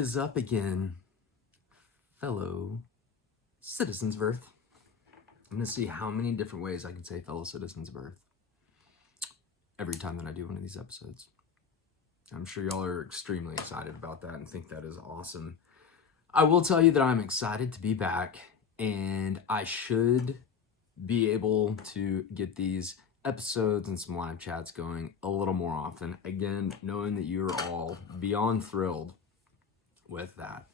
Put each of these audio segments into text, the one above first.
is up again, fellow citizens of Earth? I'm going to see how many different ways I can say fellow citizens of Earth every time that I do one of these episodes. I'm sure y'all are extremely excited about that and think that is awesome. I will tell you that I'm excited to be back, and I should be able to get these episodes and some live chats going a little more often. Again, knowing that you're all beyond thrilled with that.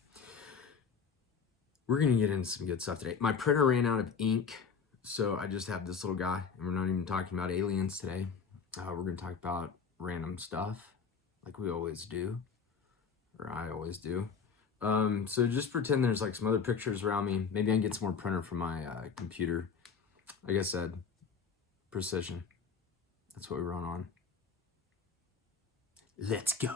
We're going to get into some good stuff today. My printer ran out of ink, so I just have this little guy, and we're not even talking about aliens today. We're going to talk about random stuff, like we always do, or I always do. So just pretend there's like some other pictures around me. Maybe I can get some more printer from my computer. Like I said, precision. That's what we run on. Let's go.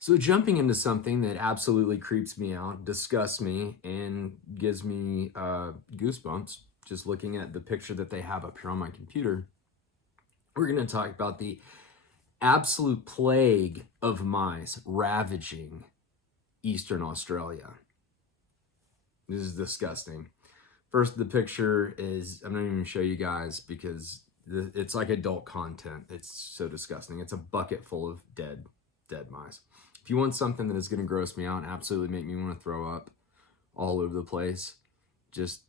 So jumping into something that absolutely creeps me out, disgusts me, and gives me goosebumps, just looking at the picture that they have up here on my computer, we're going to talk about the absolute plague of mice ravaging Eastern Australia. This is disgusting. First, the picture is, I'm not even going to show you guys because it's like adult content. It's so disgusting. It's a bucket full of dead mice. If you want something that is going to gross me out and absolutely make me want to throw up all over the place, just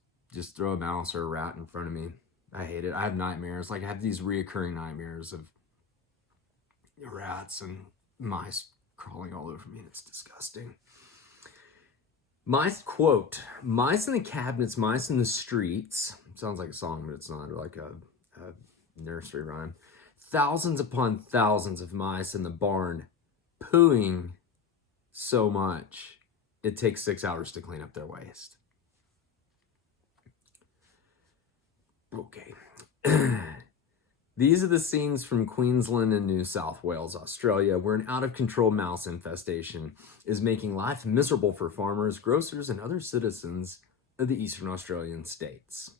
throw a mouse or a rat in front of me. I hate it. I have nightmares. Like I have these reoccurring nightmares of rats and mice crawling all over me, and it's disgusting. Mice, quote, mice in the cabinets, mice in the streets. Sounds like a song, but it's not, like a nursery rhyme. Thousands upon thousands of mice in the barn pooing so much it takes 6 hours to clean up their waste. Okay. These are the scenes from Queensland and New South Wales, Australia, where an out-of-control mouse infestation is making life miserable for farmers, grocers, and other citizens of the Eastern Australian states.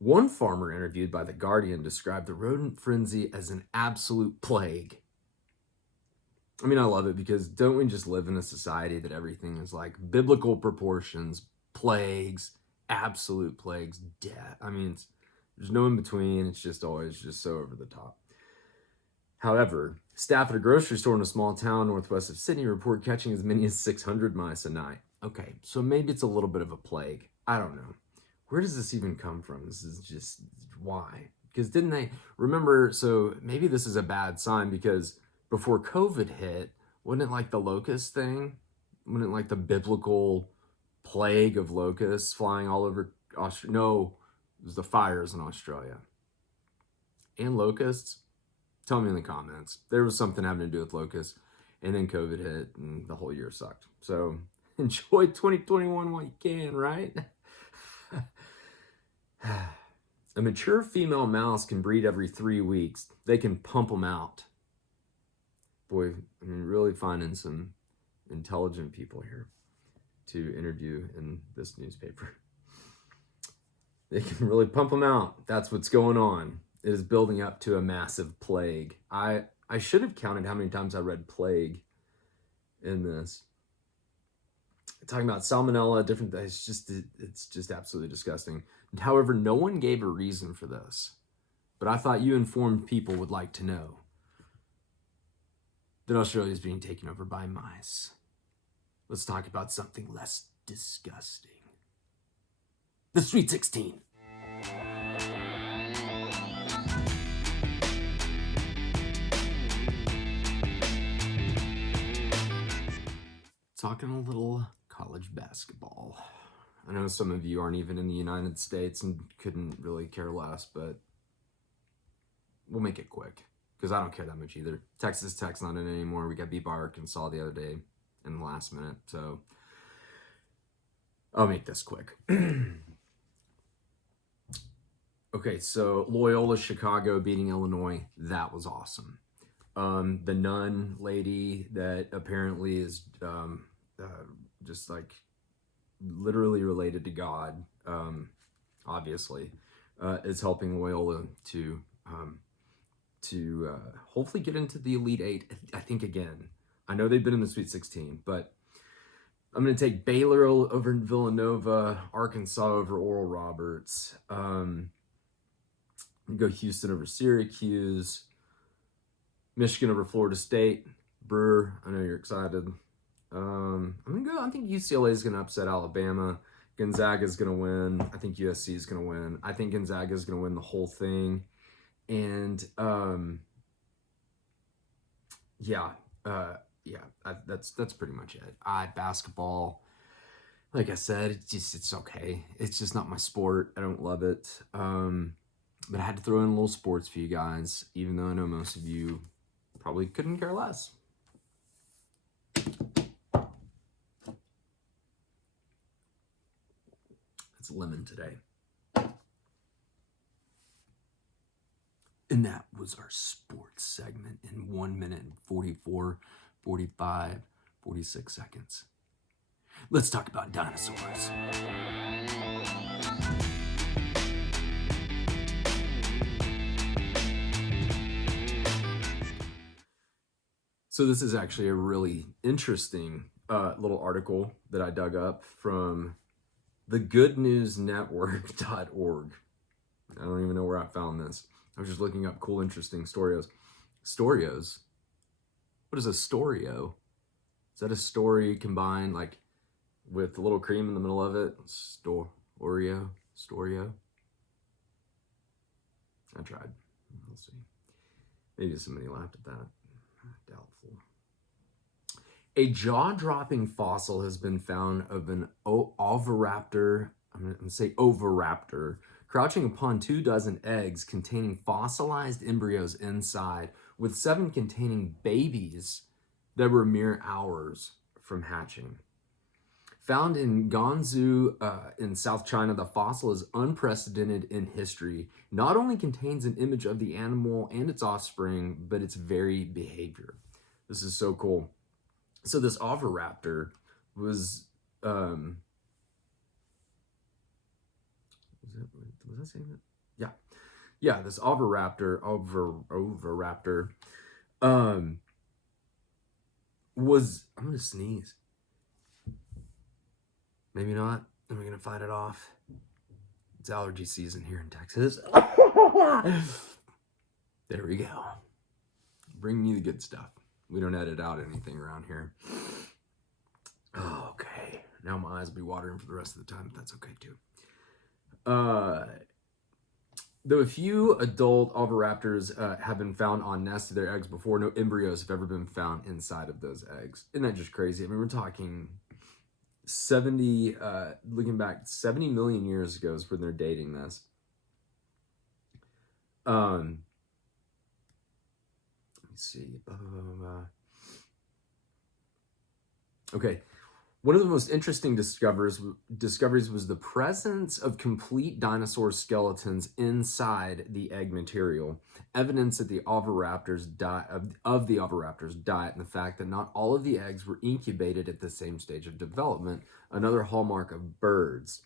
One farmer interviewed by The Guardian described the rodent frenzy as an absolute plague. I mean, I love it because don't we just live in a society that everything is like biblical proportions, plagues, absolute plagues, death. I mean, there's no in between. It's just always just so over the top. However, staff at a grocery store in a small town northwest of Sydney report catching as many as 600 mice a night. Okay, so maybe it's a little bit of a plague. I don't know. Where does this even come from? This is just, why? Because didn't they, remember, so maybe this is a bad sign because before COVID hit, wasn't it like the locust thing? Wasn't it like the biblical plague of locusts flying all over Australia? No, it was the fires in Australia. And locusts? Tell me in the comments. There was something having to do with locusts, and then COVID hit, and the whole year sucked. So enjoy 2021 while you can, right? A mature female mouse can breed every 3 weeks. They can pump them out. Boy, I mean, really finding some intelligent people here to interview in this newspaper. They can really pump them out. That's what's going on. It is building up to a massive plague. I should have counted how many times I read plague in this. Talking about salmonella, different things. It's just absolutely disgusting. However, no one gave a reason for this. But I thought you informed people would like to know that Australia is being taken over by mice. Let's talk about something less disgusting. The Sweet 16. Talking a little college basketball. I know some of you aren't even in the United States and couldn't really care less, but we'll make it quick because I don't care that much either. Texas Tech's not in it anymore. We got beat by Arkansas the other day in the last minute, so I'll make this quick. Okay, so Loyola Chicago beating Illinois, that was awesome. The nun lady that apparently is just like literally related to God, obviously, is helping Loyola to hopefully get into the Elite Eight. I think again. I know they've been in the Sweet 16, but I'm going to take Baylor over Villanova, Arkansas over Oral Roberts. Go Houston over Syracuse, Michigan over Florida State. Brewer, I know you're excited. I'm gonna go. I think UCLA is gonna upset Alabama. Gonzaga is gonna win. I think USC is gonna win. I think Gonzaga is gonna win the whole thing. And that's pretty much it. Basketball, like I said, it's okay. It's just not my sport. I don't love it. But I had to throw in a little sports for you guys, even though I know most of you probably couldn't care less. It's lemon today. And that was our sports segment in 1 minute and 44, 45, 46 seconds. Let's talk about dinosaurs. So this is actually a really interesting little article that I dug up from thegoodnewsnetwork.org. I don't even know where I found this. I was just looking up cool, interesting storios. Storios? What is a storio? Is that a story combined like with a little cream in the middle of it? Storio? I tried. We'll see. Maybe somebody laughed at that. Doubtful. A jaw-dropping fossil has been found of an oviraptor, I'm going to say oviraptor, crouching upon 24 eggs containing fossilized embryos inside, with 7 containing babies that were mere hours from hatching. Found in Guangzhou in South China, the fossil is unprecedented in history. Not only contains an image of the animal and its offspring, but its very behavior. This is so cool. So this oviraptor was I saying that? Yeah. This oviraptor was, I'm gonna sneeze. Maybe not. Am I gonna fight it off? It's allergy season here in Texas. There we go. Bring me the good stuff. We don't edit out anything around here. Okay. Now my eyes will be watering for the rest of the time, but that's okay too. Though a few adult oviraptors have been found on nests of their eggs before, no embryos have ever been found inside of those eggs. Isn't that just crazy? I mean, we're talking 70, looking back 70 million years ago is when they're dating this. Let me see. Okay. One of the most interesting discoveries was the presence of complete dinosaur skeletons inside the egg material, evidence that the oviraptors diet and the fact that not all of the eggs were incubated at the same stage of development, another hallmark of birds.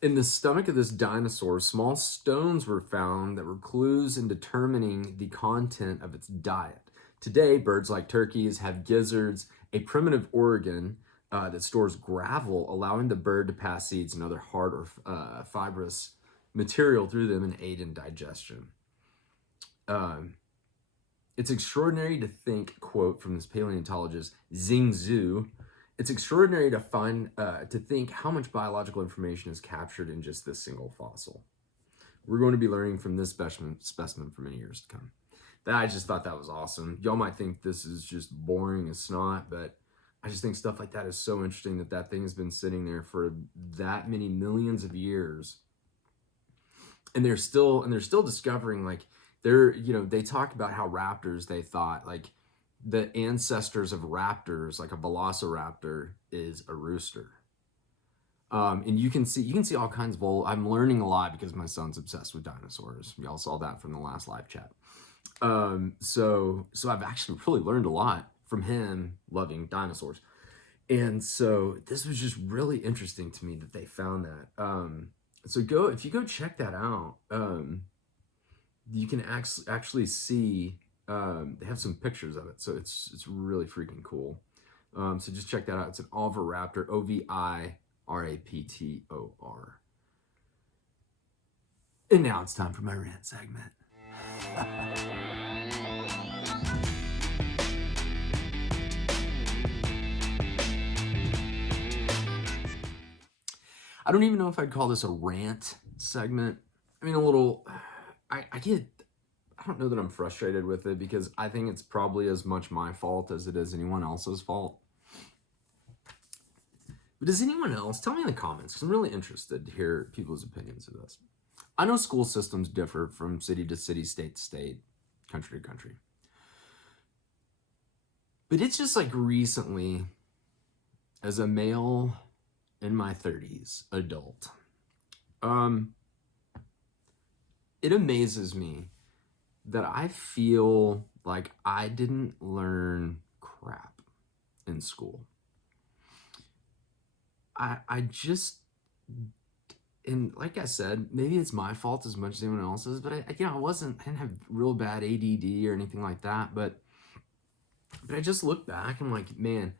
In the stomach of this dinosaur, small stones were found that were clues in determining the content of its diet. Today, birds like turkeys have gizzards, a primitive organ that stores gravel, allowing the bird to pass seeds and other hard or fibrous material through them and aid in digestion. It's extraordinary to think, quote from this paleontologist, Xing Zhu, it's extraordinary to think how much biological information is captured in just this single fossil. We're going to be learning from this specimen for many years to come. I just thought that was awesome. Y'all might think this is just boring as snot, but I just think stuff like that is so interesting that thing has been sitting there for that many millions of years. And they're still discovering, like, they talk about how raptors, they thought, like, the ancestors of raptors, like a velociraptor, is a rooster. And you can see all kinds of old. I'm learning a lot because my son's obsessed with dinosaurs. Y'all saw that from the last live chat. So I've actually really learned a lot from him loving dinosaurs. And so this was just really interesting to me that they found that. So if you go check that out, you can actually see, they have some pictures of it. So it's really freaking cool. So just check that out. It's an oviraptor, Oviraptor. And now it's time for my rant segment. I don't even know if I'd call this a rant segment. I mean, I don't know that I'm frustrated with it because I think it's probably as much my fault as it is anyone else's fault. But does anyone else, tell me in the comments, because I'm really interested to hear people's opinions of this. I know school systems differ from city to city, state to state, country to country. But it's just like recently, as a male in my 30s, adult, it amazes me that I feel like I didn't learn crap in school. I just, and like I said, maybe it's my fault as much as anyone else's, but I didn't have real bad ADD or anything like that, but I just look back and I'm like, man,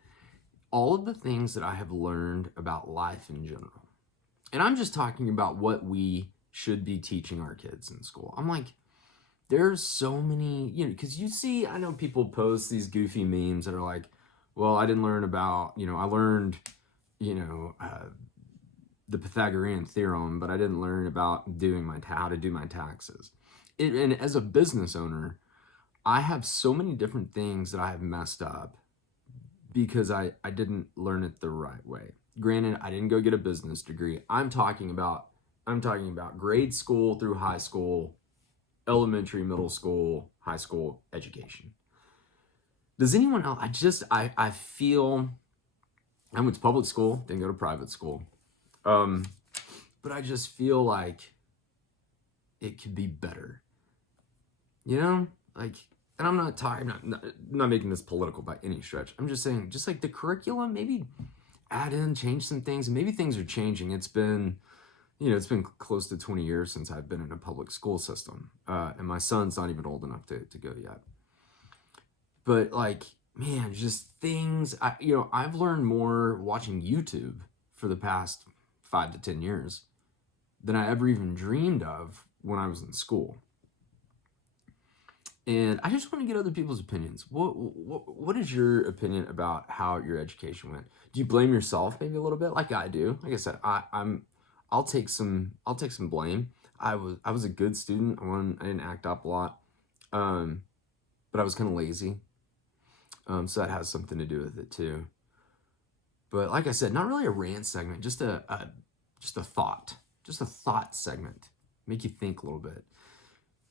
all of the things that I have learned about life in general, and I'm just talking about what we should be teaching our kids in school. I'm like, there's so many, because I know people post these goofy memes that are like, well, I didn't learn about, I learned, the Pythagorean theorem, but I didn't learn about how to do my taxes. And as a business owner, I have so many different things that I have messed up because I didn't learn it the right way. Granted, I didn't go get a business degree. I'm talking about grade school through high school, elementary, middle school, high school education. Does anyone else? I feel I went to public school, didn't go to private school. But I just feel like it could be better. And I'm not talking, not making this political by any stretch. I'm just saying, just like the curriculum, maybe add in, change some things, and maybe things are changing. It's been close to 20 years since I've been in a public school system. And my son's not even old enough to go yet. But like, man, just things, I've learned more watching YouTube for the past 5 to 10 years than I ever even dreamed of when I was in school. And I just want to get other people's opinions. What is your opinion about how your education went? Do you blame yourself maybe a little bit, like I do? Like I said, I'll take some blame. I was a good student. I didn't act up a lot, but I was kind of lazy. So that has something to do with it too. But like I said, not really a rant segment, just a thought segment. Make you think a little bit.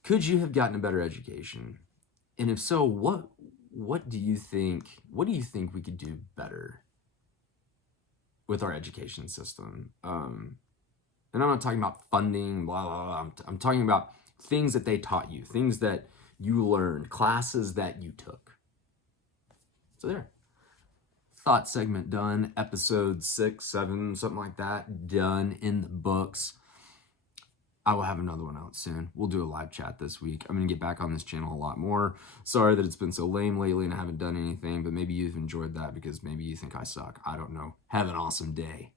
Could you have gotten a better education? And if so, what do you think we could do better with our education system? And I'm not talking about funding, blah, blah, blah. I'm talking about things that they taught you, things that you learned, classes that you took. So there. Thought segment done. Episode 6, 7, something like that, done in the books. I will have another one out soon. We'll do a live chat this week. I'm going to get back on this channel a lot more. Sorry that it's been so lame lately and I haven't done anything, but maybe you've enjoyed that because maybe you think I suck. I don't know. Have an awesome day.